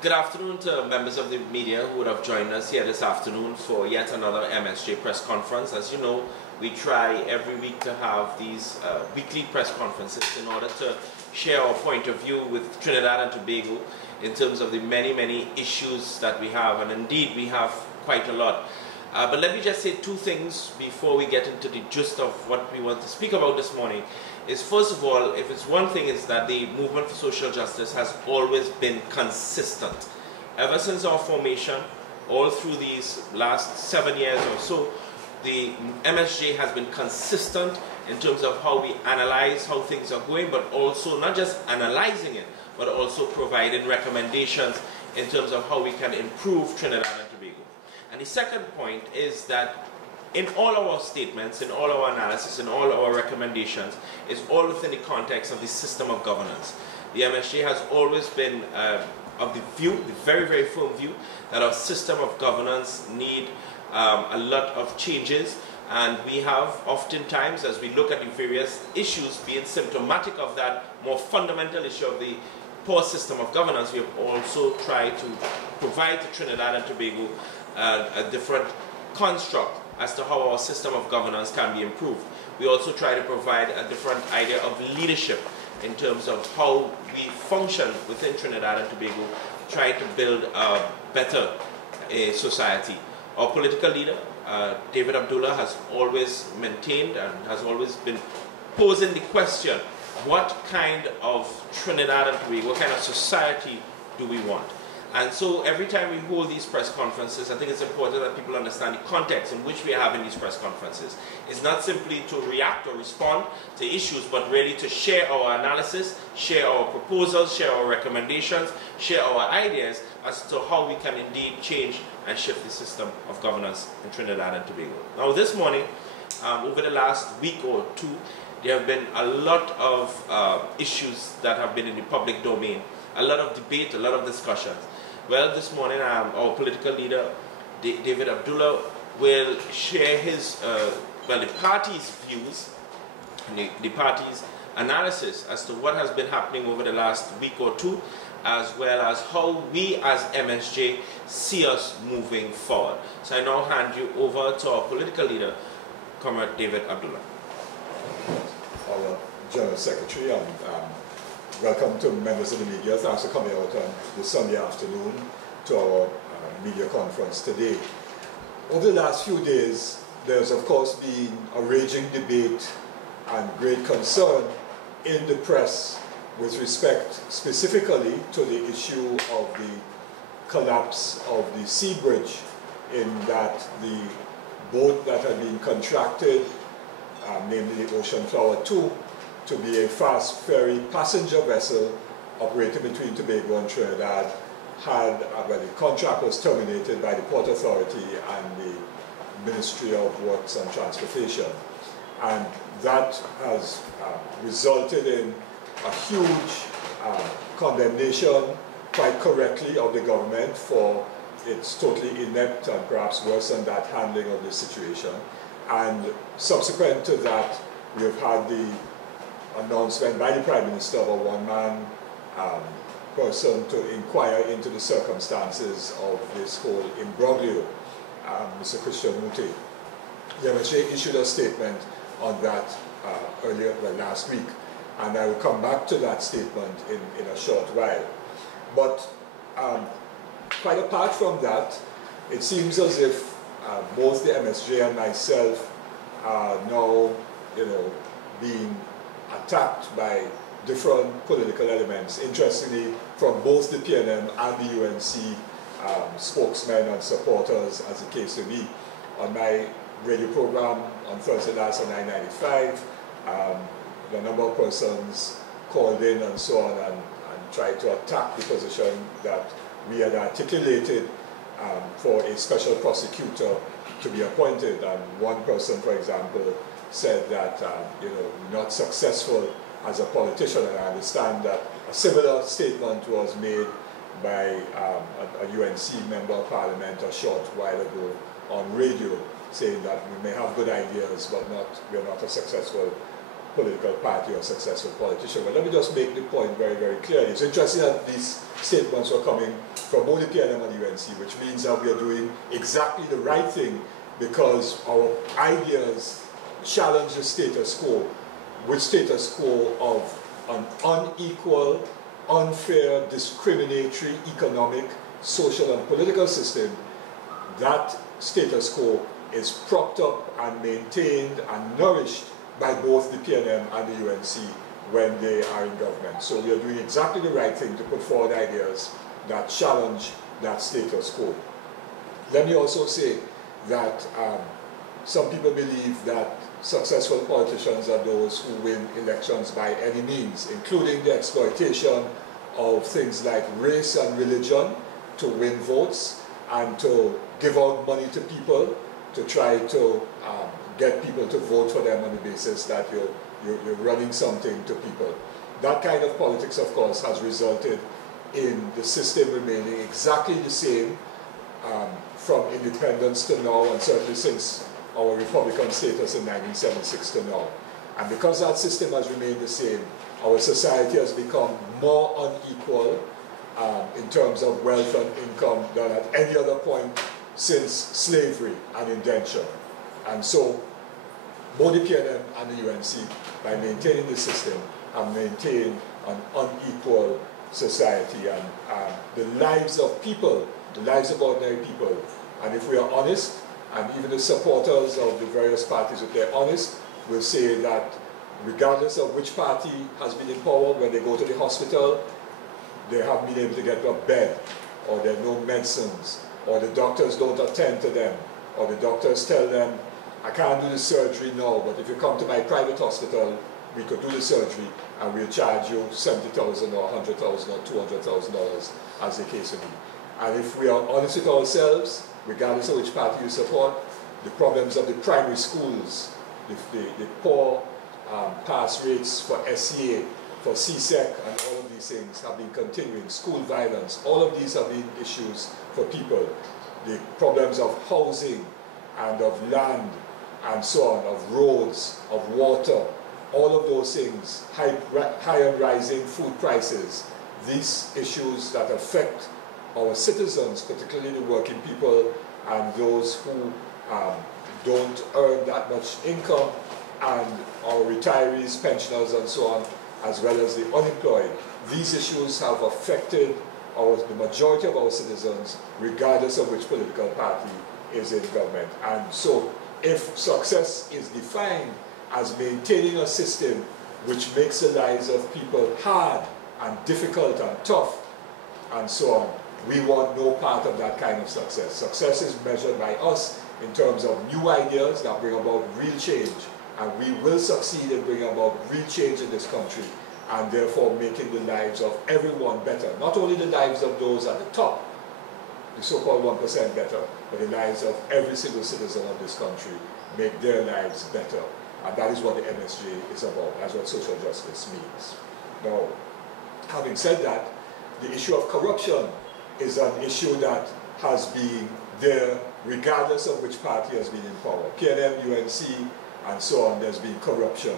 Good afternoon to members of the media who would have joined us here this afternoon for yet another MSJ press conference. As you know, we try every week to have these weekly press conferences in order to share our point of view with Trinidad and Tobago in terms of the many issues that we have, and indeed we have quite a lot. But let me just say two things before we get into the gist of what we want to speak about this morning. Is first of all, if it's one thing, is that the movement for social justice has always been consistent. Ever since our formation, all through these last 7 years or so, the MSJ has been consistent in terms of how we analyze how things are going, but also not just analyzing it, but also providing recommendations in terms of how we can improve Trinidad and Tobago. And the second point is that in all our statements, in all our analysis, in all our recommendations, is all within the context of the system of governance. The MSJ has always been of the view, the very firm view, that our system of governance need a lot of changes, and we have oftentimes, as we look at the various issues being symptomatic of that more fundamental issue of the poor system of governance, we have also tried to provide to Trinidad and Tobago a different construct as to how our system of governance can be improved. We also try to provide a different idea of leadership in terms of how we function within Trinidad and Tobago, try to build a better society. Our political leader, David Abdullah, has always maintained and has always been posing the question, what kind of Trinidad and Tobago, what kind of society do we want? And so every time we hold these press conferences, I think it's important that people understand the context in which we are having these press conferences. It's not simply to react or respond to issues, but really to share our analysis, share our proposals, share our recommendations, share our ideas as to how we can indeed change and shift the system of governance in Trinidad and Tobago. Now this morning, over the last week or two, there have been a lot of issues that have been in the public domain, a lot of debate, a lot of discussions. Well, this morning our political leader, David Abdullah, will share his, the party's views, the party's analysis as to what has been happening over the last week or two, as well as how we as MSJ see us moving forward. So I now hand you over to our political leader, Comrade David Abdullah. Our General Secretary, and welcome to members of the media. Thanks for coming out on this Sunday afternoon to our media conference today. Over the last few days, there's of course been a raging debate and great concern in the press with respect specifically to the issue of the collapse of the sea bridge, in that the boat that had been contracted, namely the Ocean Flower 2, to be a fast ferry passenger vessel operating between Tobago and Trinidad, had, well, the contract was terminated by the Port Authority and the Ministry of Works and Transportation. And that has resulted in a huge condemnation, quite correctly, of the government for its totally inept and perhaps worse than that handling of the situation. And subsequent to that, we have had the announcement by the Prime Minister of a one-man person to inquire into the circumstances of this whole imbroglio, Mr. Christian Mute. The MSJ issued a statement on that earlier, well, last week, and I will come back to that statement in a short while. But quite apart from that, it seems as if both the MSJ and myself are now, being attacked by different political elements, interestingly from both the PNM and the UNC spokesmen and supporters, as the case may be. On my radio program on Thursday last on 995, a number of persons called in and so on and tried to attack the position that we had articulated for a special prosecutor to be appointed. And one person, for example, said that not successful as a politician, and I understand that a similar statement was made by a UNC member of parliament a short while ago on radio, saying that we may have good ideas but we're not a successful political party or successful politician. But let me just make the point very, very clearly. It's interesting that these statements were coming from both the PNM and the UNC, which means that we are doing exactly the right thing because our ideas challenge the status quo, which status quo of an unequal, unfair, discriminatory economic, social and political system. That status quo is propped up and maintained and nourished by both the PNM and the UNC when they are in government. So we are doing exactly the right thing to put forward ideas that challenge that status quo. Let me also say that some people believe that successful politicians are those who win elections by any means, including the exploitation of things like race and religion to win votes and to give out money to people to try to get people to vote for them on the basis that you're running something to people. That kind of politics, of course, has resulted in the system remaining exactly the same from independence to now, and certainly since our Republican status in 1976 to now. And because that system has remained the same, our society has become more unequal in terms of wealth and income than at any other point since slavery and indenture. And so, both the PNM and the UNC, by maintaining the system, have maintained an unequal society, and the lives of people, the lives of ordinary people. And if we are honest, and even the supporters of the various parties, if they're honest, will say that regardless of which party has been in power, when they go to the hospital, they haven't been able to get a bed, or there are no medicines, or the doctors don't attend to them, or the doctors tell them, I can't do the surgery now, but if you come to my private hospital, we could do the surgery and we'll charge you $70,000 or $100,000 or $200,000 as the case may be. And if we are honest with ourselves, regardless of which party you support, the problems of the primary schools, the poor pass rates for SEA, for CSEC, and all of these things have been continuing. School violence, all of these have been issues for people. The problems of housing and of land and so on, of roads, of water, all of those things, high and rising food prices, these issues that affect our citizens, particularly the working people and those who don't earn that much income, and our retirees, pensioners and so on, as well as the unemployed. These issues have affected the majority of our citizens, regardless of which political party is in government. And so if success is defined as maintaining a system which makes the lives of people hard and difficult and tough and so on, we want no part of that kind of success. Success is measured by us in terms of new ideas that bring about real change, and we will succeed in bringing about real change in this country, and therefore making the lives of everyone better. Not only the lives of those at the top, the so-called 1% better, but the lives of every single citizen of this country, make their lives better. And that is what the MSJ is about. That's what social justice means. Now, having said that, the issue of corruption is an issue that has been there regardless of which party has been in power. PNM, UNC, and so on, there's been corruption.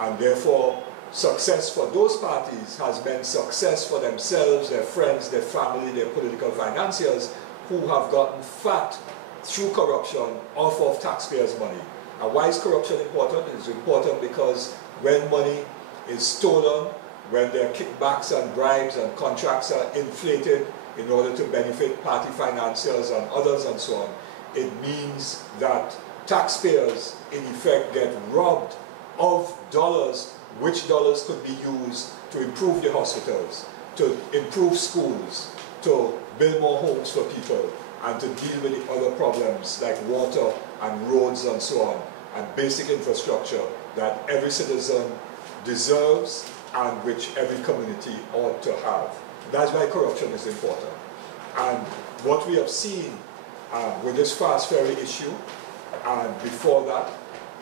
And therefore, success for those parties has meant success for themselves, their friends, their family, their political financiers, who have gotten fat through corruption off of taxpayers' money. And why is corruption important? It's important because when money is stolen, when there are kickbacks and bribes and contracts are inflated in order to benefit party financiers and others and so on, it means that taxpayers in effect get robbed of dollars, which dollars could be used to improve the hospitals, to improve schools, to build more homes for people, and to deal with the other problems like water and roads and so on, and basic infrastructure that every citizen deserves and which every community ought to have. That's why corruption is important. And what we have seen with this fast ferry issue, and before that,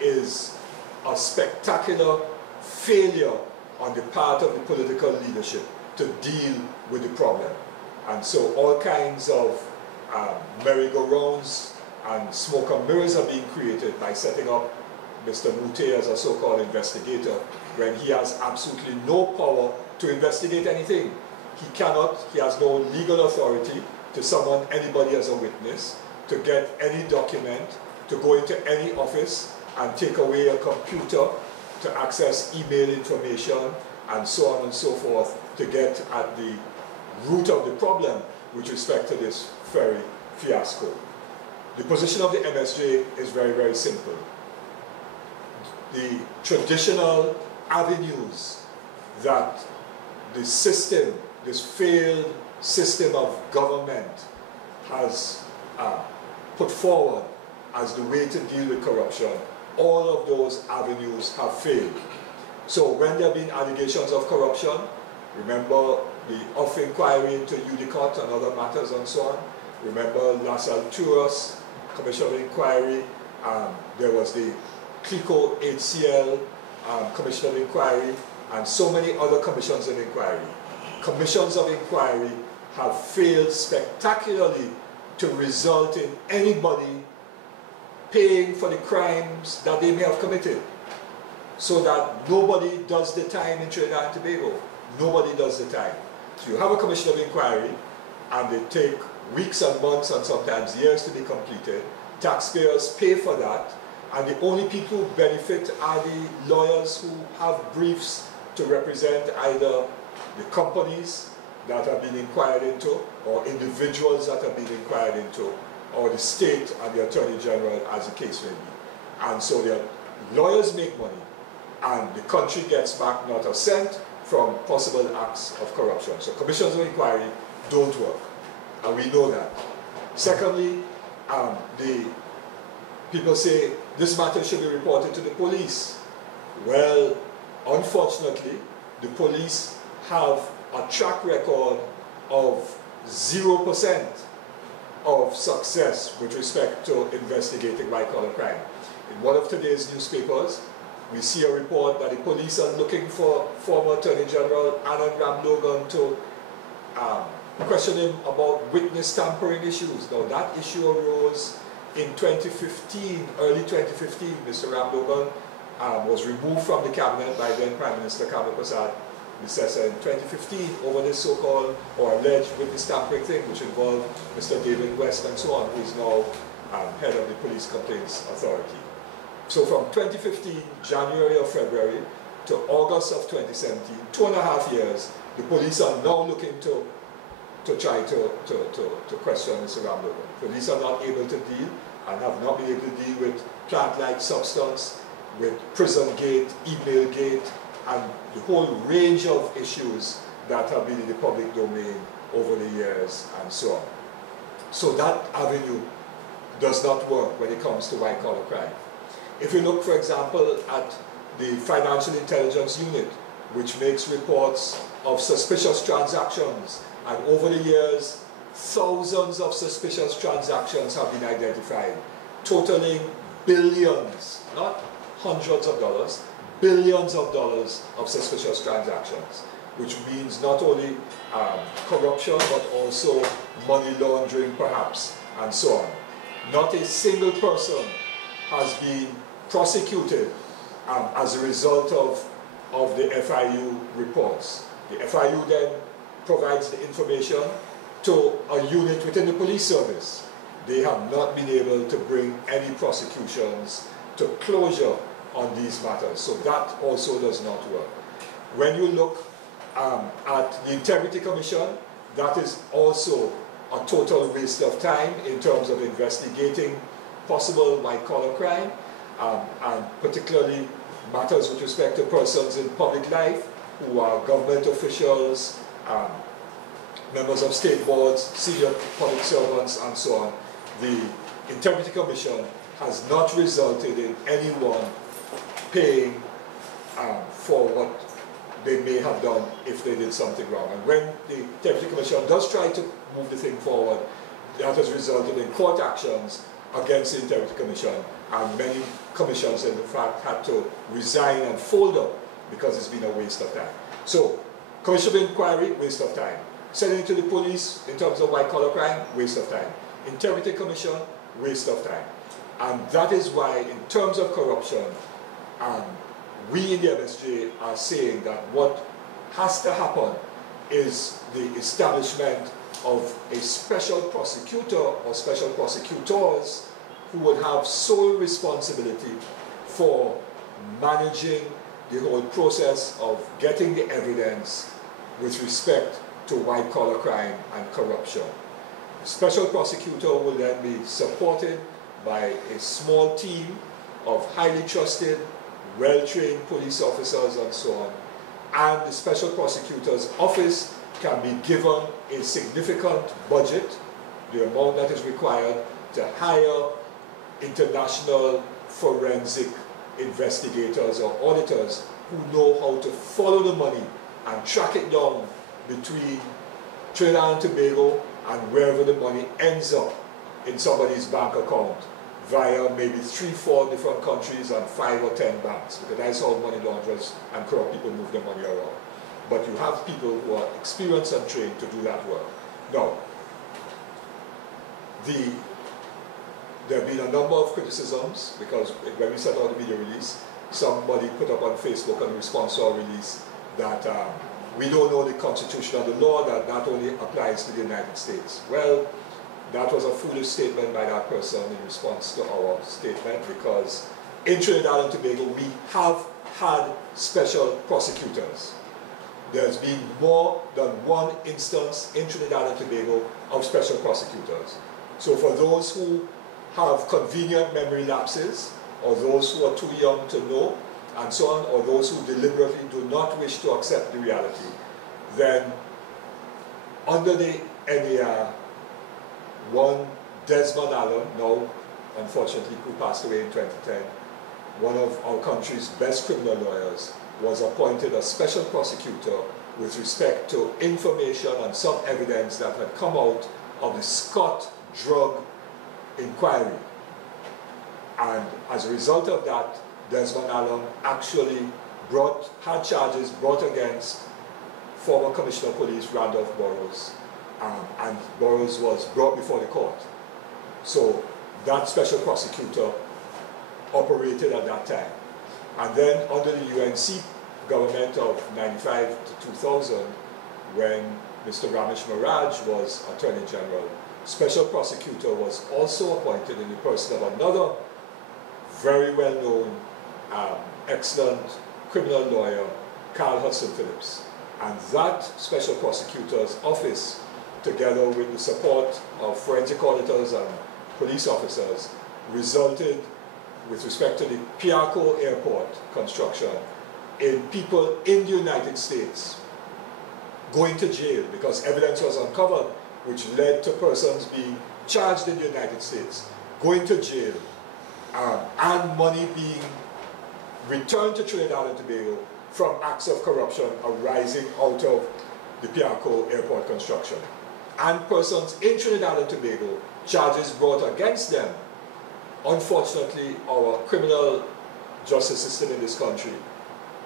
is a spectacular failure on the part of the political leadership to deal with the problem. And so all kinds of merry-go-rounds and smoke and mirrors are being created by setting up Mr. Mute as a so-called investigator when he has absolutely no power to investigate anything. He has no legal authority to summon anybody as a witness, to get any document, to go into any office and take away a computer, to access email information, and so on and so forth, to get at the root of the problem with respect to this ferry fiasco. The position of the MSJ is very, very simple. The traditional avenues that the system, this failed system of government has put forward as the way to deal with corruption, all of those avenues have failed. So when there have been allegations of corruption, remember the off inquiry into Udicot and other matters and so on, remember Las Alturas Commission of Inquiry, there was the CLICO HCL Commission of Inquiry, and so many other commissions of inquiry. Commissions of inquiry have failed spectacularly to result in anybody paying for the crimes that they may have committed, so that nobody does the time in Trinidad and Tobago. Nobody does the time. So you have a commission of inquiry, and they take weeks and months and sometimes years to be completed. Taxpayers pay for that, and the only people who benefit are the lawyers who have briefs to represent either the companies that have been inquired into, or individuals that have been inquired into, or the state and the Attorney General, as the case may be. And so the lawyers make money, and the country gets back not a cent from possible acts of corruption. So commissions of inquiry don't work, and we know that. Secondly, the people say this matter should be reported to the police. Well, unfortunately, the police have a track record of 0% of success with respect to investigating white-collar crime. In one of today's newspapers, we see a report that the police are looking for former Attorney General Anand Ramlogan to question him about witness tampering issues. Now, that issue arose in 2015, early 2015. Mr. Ramlogan was removed from the cabinet by then Prime Minister Kamla Prasad Visesa in 2015 over this so-called or alleged witness tampering thing, which involved Mr. David West and so on, who is now head of the Police Complaints Authority. So from 2015, January or February, to August of 2017, 2.5 years, the police are now looking to try to question Mr. Ramlogan. Police are not able to deal and have not been able to deal with plant-like substance, with prison gate, email gate, and the whole range of issues that have been in the public domain over the years and so on. So that avenue does not work when it comes to white-collar crime. If you look, for example, at the Financial Intelligence Unit, which makes reports of suspicious transactions, and over the years, thousands of suspicious transactions have been identified, totaling billions, not hundreds of dollars, billions of dollars of suspicious transactions, which means not only corruption, but also money laundering perhaps, and so on. Not a single person has been prosecuted as a result of the FIU reports. The FIU then provides the information to a unit within the police service. They have not been able to bring any prosecutions to closure on these matters. So that also does not work. When you look at the Integrity Commission, that is also a total waste of time in terms of investigating possible white-collar crime, and particularly matters with respect to persons in public life who are government officials, members of state boards, senior public servants, and so on. The Integrity Commission has not resulted in anyone paying for what they may have done if they did something wrong. And when the Integrity Commission does try to move the thing forward, that has resulted in court actions against the Integrity Commission, and many commissions in fact had to resign and fold up because it's been a waste of time. So, Commission of Inquiry, waste of time. Sending it to the police in terms of white-collar crime, waste of time. Integrity Commission, waste of time. And that is why, in terms of corruption, And we in the MSJ are saying that what has to happen is the establishment of a special prosecutor or special prosecutors who would have sole responsibility for managing the whole process of getting the evidence with respect to white-collar crime and corruption. The special prosecutor will then be supported by a small team of highly trusted, well-trained police officers and so on. And the special prosecutor's office can be given a significant budget, the amount that is required to hire international forensic investigators or auditors who know how to follow the money and track it down between Trinidad and Tobago and wherever the money ends up in somebody's bank account via maybe 3-4 different countries and 5 or 10 banks, because that's how money launderers and corrupt people move their money around. But you have people who are experienced and trained to do that work. Now, there have been a number of criticisms, because when we sent out the media release, somebody put up on Facebook in response to our release that we don't know the constitution and the law, that only applies to the United States. Well, that was a foolish statement by that person in response to our statement, because in Trinidad and Tobago we have had special prosecutors. There's been more than one instance in Trinidad and Tobago of special prosecutors. So for those who have convenient memory lapses, or those who are too young to know, and so on, or those who deliberately do not wish to accept the reality, then under the NAR, one Desmond Allen, now unfortunately who passed away in 2010, one of our country's best criminal lawyers, was appointed a special prosecutor with respect to information and some evidence that had come out of the Scott drug inquiry. And as a result of that, Desmond Allen actually had charges brought against former Commissioner of Police Randolph Burrows, and Burrows was brought before the court. So that special prosecutor operated at that time. And then under the UNC government of 95 to 2000, when Mr. Ramesh Maraj was Attorney General, special prosecutor was also appointed in the person of another very well-known, excellent criminal lawyer, Carl Hudson Phillips. And that special prosecutor's office, together with the support of forensic auditors and police officers, resulted, with respect to the FIASCO airport construction, in people in the United States going to jail because evidence was uncovered which led to persons being charged in the United States, going to jail, and money being returned to Trinidad and Tobago from acts of corruption arising out of the FIASCO airport construction. And persons in Trinidad and Tobago, charges brought against them. Unfortunately, our criminal justice system in this country,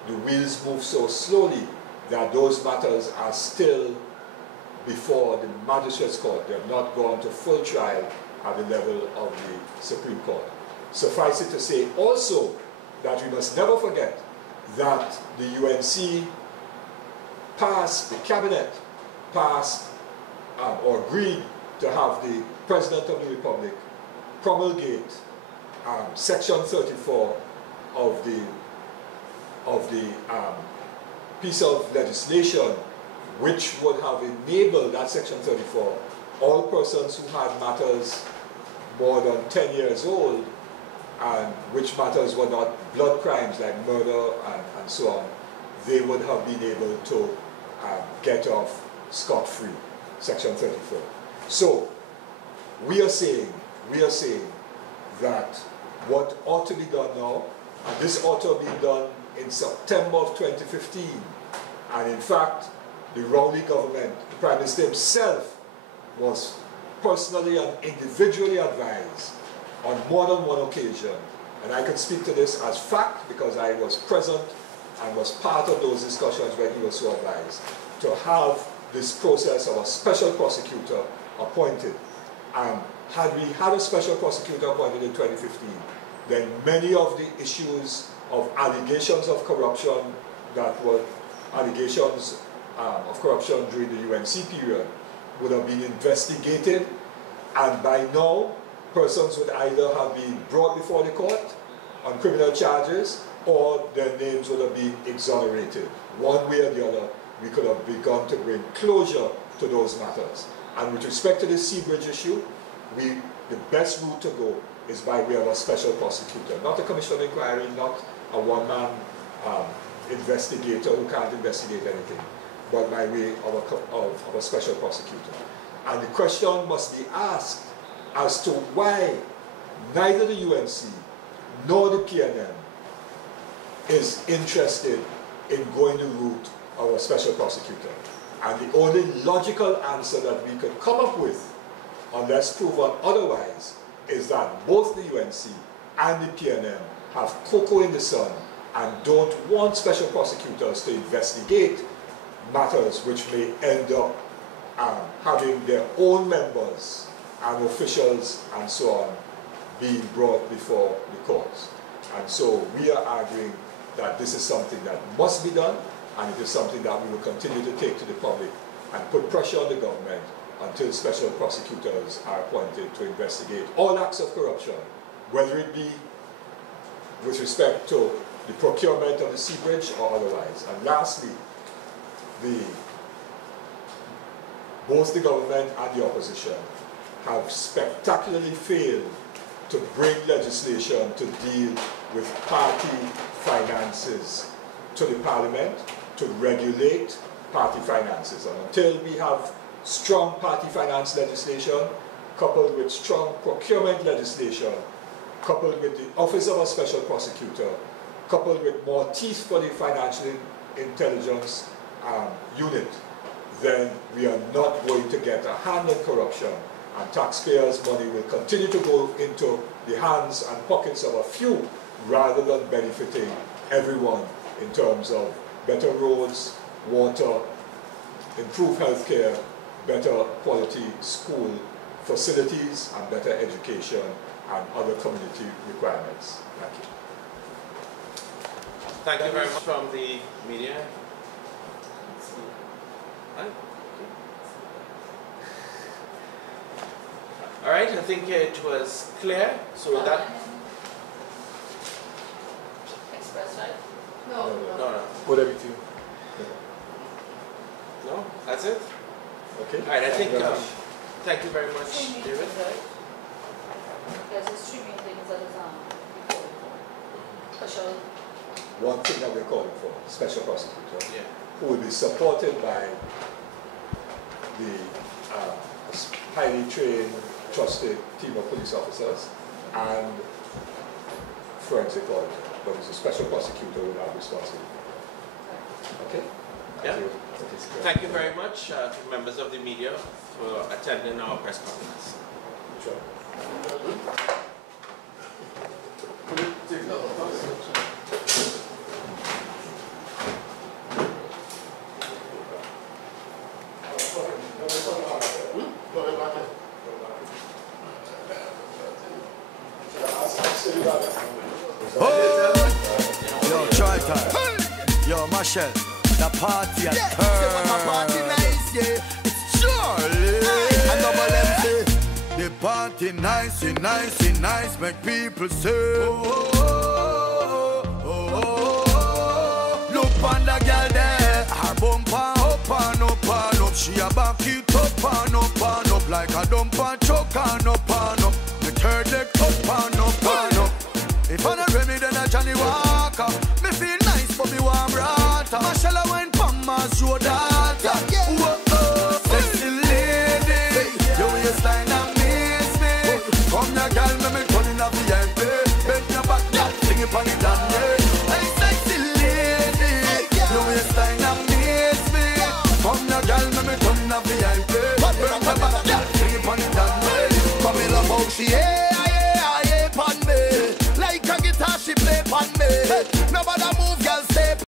the wheels move so slowly that those matters are still before the magistrate's court. They have not gone to full trial at the level of the Supreme Court. Suffice it to say also that we must never forget that the UNC passed, the cabinet passed or agreed to have the President of the Republic promulgate Section 34 of the piece of legislation which would have enabled that Section 34, all persons who had matters more than 10 years old and which matters were not blood crimes like murder and so on, they would have been able to get off scot-free, Section 34. So we are saying that what ought to be done now, and this ought to have been done in September of 2015, and in fact, the Rowley government, the Prime Minister himself, was personally and individually advised on more than one occasion, and I can speak to this as fact because I was present and was part of those discussions when he was so advised, to have this process of a special prosecutor appointed. And had we had a special prosecutor appointed in 2015, then many of the issues of allegations of corruption that were allegations of corruption during the UNC period would have been investigated, and by now persons would either have been brought before the court on criminal charges or their names would have been exonerated. One way or the other, we could have begun to bring closure to those matters. And with respect to the Seabridge issue, the best route to go is by way of a special prosecutor, not a commission of inquiry, not a one-man investigator who can't investigate anything, but by way of a special prosecutor. And the question must be asked as to why neither the UNC nor the PNM is interested in going the route of a special prosecutor. And the only logical answer that we could come up with, unless proven otherwise, is that both the UNC and the PNM have cocoa in the sun and don't want special prosecutors to investigate matters which may end up having their own members and officials and so on being brought before the courts. And so we are arguing that this is something that must be done, and it is something that we will continue to take to the public and put pressure on the government until special prosecutors are appointed to investigate all acts of corruption, whether it be with respect to the procurement of the Seabridge or otherwise. And lastly, both the government and the opposition have spectacularly failed to bring legislation to deal with party finances to the parliament, to regulate party finances. And until we have strong party finance legislation, coupled with strong procurement legislation, coupled with the office of a special prosecutor, coupled with more teeth for the financial intelligence unit, then we are not going to get a hand in corruption, and taxpayers' money will continue to go into the hands and pockets of a few rather than benefiting everyone in terms of better roads, water, improved healthcare, better quality school facilities, and better education and other community requirements. Thank you. Thank you very much from the media. All right, I think it was clear. So that. Express, right? No. Put everything. No, that's it. Okay. All right, I think. Thank you very much, David. There's a streaming things that is special. One thing that we're calling for, special prosecutor, Yeah. who will be supported by the highly trained, trusted team of police officers and forensic auditor. But it's a special prosecutor with that responsibility. Okay? Yeah. Thank you. Thank you very much to members of the media for attending our press conference. Sure. Yo, try time. Yo, Marshall, the party at party nice, yeah. It's Charlie. And double M say, the party nice, nice, make people say, look on the girl there, her bumper up, she a back it up, like a dumper choke up, the third leg up. If I'm not ready, then I Johnny Walker. Me feel nice, but me warm rata. Marshall wine Palmas road data. Sexy lady, your waistline amaze me. Come here, girl, me turning up the VIP. Bend your back, girl, sing it on the dance. Hey, sexy lady, your waistline amaze me. Come here, girl, me turning up the VIP. Bend your back, girl, sing it on the dance. come in love how she is.